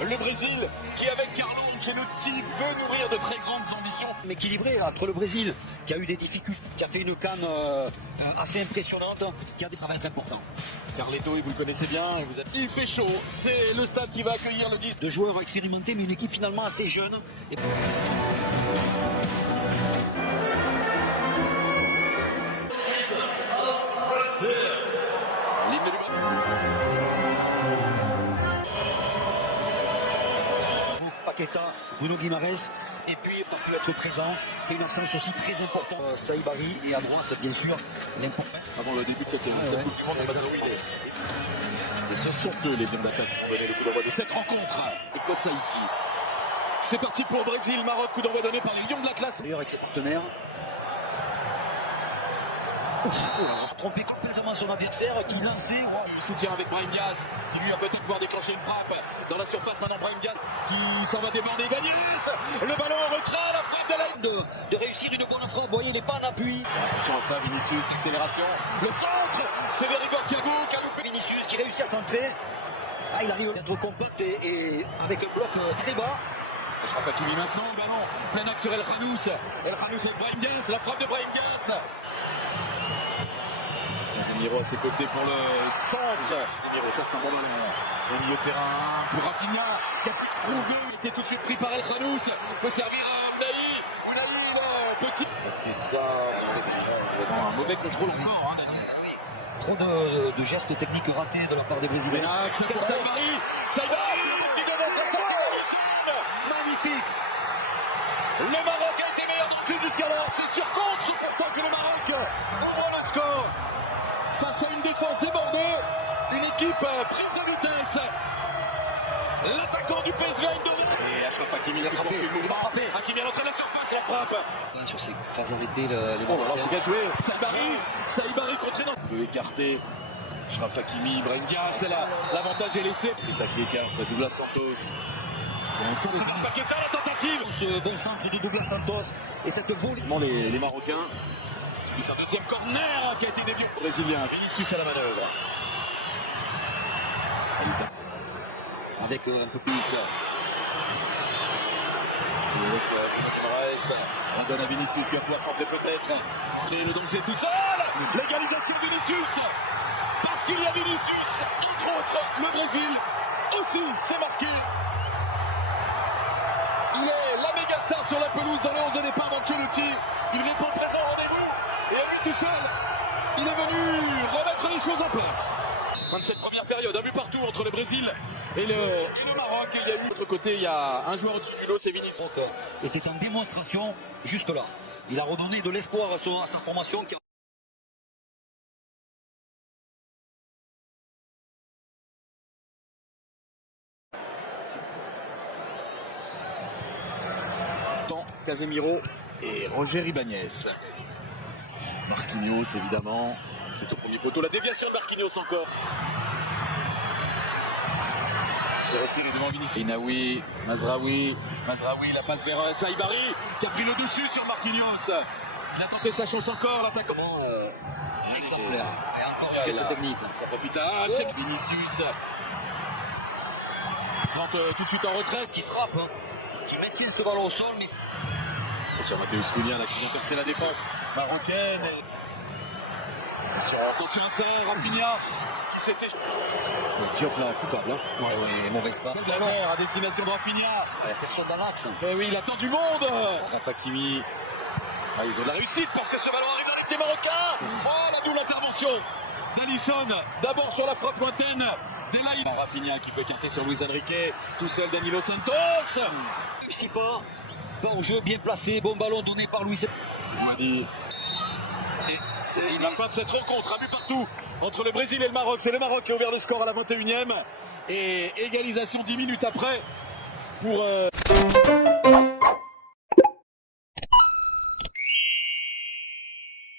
Le Brésil qui avec Carlo Ancelotti veut nourrir de très grandes ambitions. Mais équilibré entre le Brésil qui a eu des difficultés, qui a fait une CAN assez impressionnante, ça va être important. Carletto, vous le connaissez bien, il fait chaud, c'est le stade qui va accueillir le 10. De joueurs expérimentés, mais une équipe finalement assez jeune. Et... L'hymne du Paqueta, Bruno Guimaraes, et puis pour pu être présent, c'est une absence aussi très importante. Saïbari et à droite, bien sûr, l'important. Avant le début de cette Coupe du Monde, et ce sont eux les Biondatas qui ont donné le coup d'envoi de cette rencontre. Écosse-Haïti. C'est parti pour Brésil-Maroc, coup d'envoi donné par les Lions de l'Atlas. D'ailleurs avec ses partenaires. Il a trompé complètement son adversaire qui lançait. Soutien avec Brahim Diaz qui lui a peut-être pouvoir déclencher une frappe dans la surface. Maintenant Brahim Diaz qui s'en va déborder. Bagnès, le ballon en retrait, la frappe de la de réussir une bonne frappe. Vous voyez, il n'est pas en appui. Attention à ça, Vinicius, accélération. Le centre, c'est Verigo Thiago qui a loupé. Vinicius qui réussit à centrer. Ah, il arrive à être compact et avec un bloc très bas. Achraf Hakimi maintenant, le ballon plein axe sur El Khanous. El Khanous et Brahim Diaz, la frappe de Brahim Diaz. Casemiro à ses côtés pour le centre. Casemiro, ça c'est un bon ballon. Au milieu de terrain pour Rafinha qui a pu trouver. Il était tout de suite pris par El Khanous. Peut servir à Ounahi. Ounahi, le petit. Un mauvais contrôle encore. Trop de gestes techniques ratés de la part des Brésiliens. Saïbari qui devance la sortie. Magnifique. Le Maroc a été meilleur dans le jeu jusqu'alors. C'est sur contre pourtant que le Maroc ouvre le score. Face à une défense débordée, une équipe prise de vitesse. L'attaquant du PSV Eindhoven. Et Achraf Hakimi l'a frappé. Hakimi à l'entrée de la surface, la frappe. Sur ces phases arrêtées, les Marocains. C'est bien joué. Saïbari contré dans. Peut écarter. Achraf Hakimi, Brahim Diaz, l'avantage est laissé. Il tacle l'écart, Douglas Santos. Paqueta, la tentative. Ce bon centre de Douglas Santos et cette volée. Les Marocains. C'est un deuxième corner qui a été dévié. Brésilien, Vinicius à la manœuvre. Avec un peu plus. On donne à Vinicius qui va pouvoir centrer peut-être. Créer le danger tout seul. L'égalisation de Vinicius. Parce qu'il y a Vinicius, entre autres, le Brésil aussi s'est marqué. Il est la méga star sur la pelouse dans le 11 de départ d'Ancelotti. Il répond présent au rendez-vous. Et à lui tout seul, il est venu remettre les choses en place. Fin de cette première période, un but partout entre le Brésil et le Maroc. Et il y a eu de l'autre côté, il y a un joueur au-dessus du lot, c'est Vinicius. Était en démonstration jusque-là. Il a redonné de l'espoir à sa formation. Casemiro et Roger Ibanez. Marquinhos évidemment, c'est au premier poteau, la déviation de Marquinhos encore. C'est retiré devant Vinicius. Inaoui, Mazraoui, la passe vers Saïbari qui a pris le dessus sur Marquinhos. Il a tenté sa chance encore, l'attaquant. Exemplaire. Et encore quelques techniques. Ça profite à Vinicius. Il se tout de suite en retrait. Qui frappe, qui maintient ce ballon au sol, mais... Sur Mathéus Cunha là, qui vient percer la défense marocaine. Attention à ça, Rafinha qui s'était. Diop là, coupable. Hein. Ouais, mauvaise passe. Laser à destination de Rafinha. Personne dans l'axe. Eh oui, il attend du monde. Achraf Hakimi. Ah, ils ont de la réussite parce que ce ballon arrive dans l'équipe des Marocains. Oh, la double intervention d'Alisson. D'abord sur la frappe lointaine. Rafinha qui peut quinter sur Luis Enrique. Tout seul, Danilo Santos. Réussit pas. Pas au jeu, bien placé, bon ballon donné par Luis. Et c'est la fin de cette rencontre, un but partout entre le Brésil et le Maroc. C'est le Maroc qui a ouvert le score à la 21e et égalisation 10 minutes après pour...